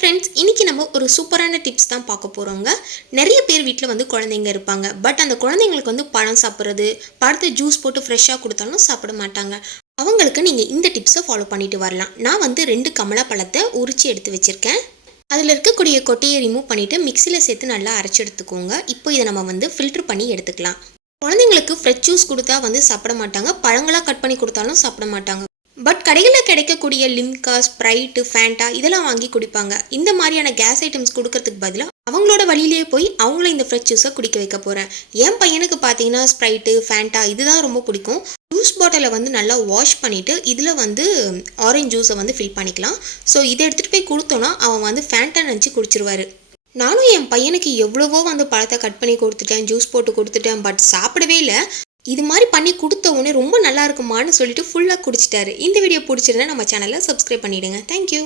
Friends, இன்னைக்கு நம்ம ஒரு சூப்பரான டிப்ஸ் தான் பார்க்க போகிறோங்க. நிறைய பேர் வீட்டில் வந்து குழந்தைங்க இருப்பாங்க. பட் அந்த குழந்தைங்களுக்கு வந்து பழம் சாப்பிட்றது, பழத்தை ஜூஸ் போட்டு ஃப்ரெஷ்ஷாக கொடுத்தாலும் சாப்பிட மாட்டாங்க. அவங்களுக்கு நீங்கள் இந்த டிப்ஸை ஃபாலோ பண்ணிட்டு வரலாம். நான் வந்து 2 கமலா பழத்தை உரித்து எடுத்து வச்சுருக்கேன். அதில் இருக்கக்கூடிய கொட்டையை ரிமூவ் பண்ணிவிட்டு மிக்சியில் சேர்த்து நல்லா அரைச்சி எடுத்துக்கோங்க. இப்போ இதை நம்ம வந்து ஃபில்ட்ரு பண்ணி எடுத்துக்கலாம். குழந்தைங்களுக்கு ஃப்ரெஷ் ஜூஸ் கொடுத்தா வந்து சாப்பிட மாட்டாங்க. பழங்களாக கட் பண்ணி கொடுத்தாலும் சாப்பிட மாட்டாங்க. பட் கடைகளில் கிடைக்கக்கூடிய லிம்கா, ஸ்ப்ரைட்டு, ஃபேண்டா இதெல்லாம் வாங்கி குடிப்பாங்க. இந்த மாதிரியான கேஸ் ஐட்டம்ஸ் கொடுக்கறதுக்கு பதிலாக அவங்களோட வழியிலேயே போய் அவங்கள இந்த ஃப்ரெஷ் ஜூஸை குடிக்க வைக்க போகிறேன். என் பையனுக்கு பார்த்தீங்கன்னா ஸ்ப்ரைட்டு, ஃபேண்டா இதுதான் ரொம்ப பிடிக்கும். ஜூஸ் பாட்டிலை வந்து நல்லா வாஷ் பண்ணிவிட்டு இதில் வந்து ஆரஞ்சு ஜூஸை வந்து ஃபில் பண்ணிக்கலாம். ஸோ இதை எடுத்துகிட்டு போய் கொடுத்தோன்னா அவன் வந்து ஃபேண்டா நினச்சி குடிச்சிருவாரு. நானும் என் பையனுக்கு எவ்வளவோ வந்து பழத்தை கட் பண்ணி கொடுத்துட்டேன், ஜூஸ் போட்டு கொடுத்துட்டேன். பட் சாப்பிடவே இல்லை. இது மாதிரி பண்ணி கொடுத்த உடனே ரொம்ப நல்லா இருக்குமான்னு சொல்லிட்டு ஃபுல்லாக குடிச்சிட்டாரு. இந்த வீடியோ பிடிச்சிருந்தா நம்ம சேனலை சப்ஸ்கிரைப் பண்ணிவிடுங்க. தேங்க்யூ.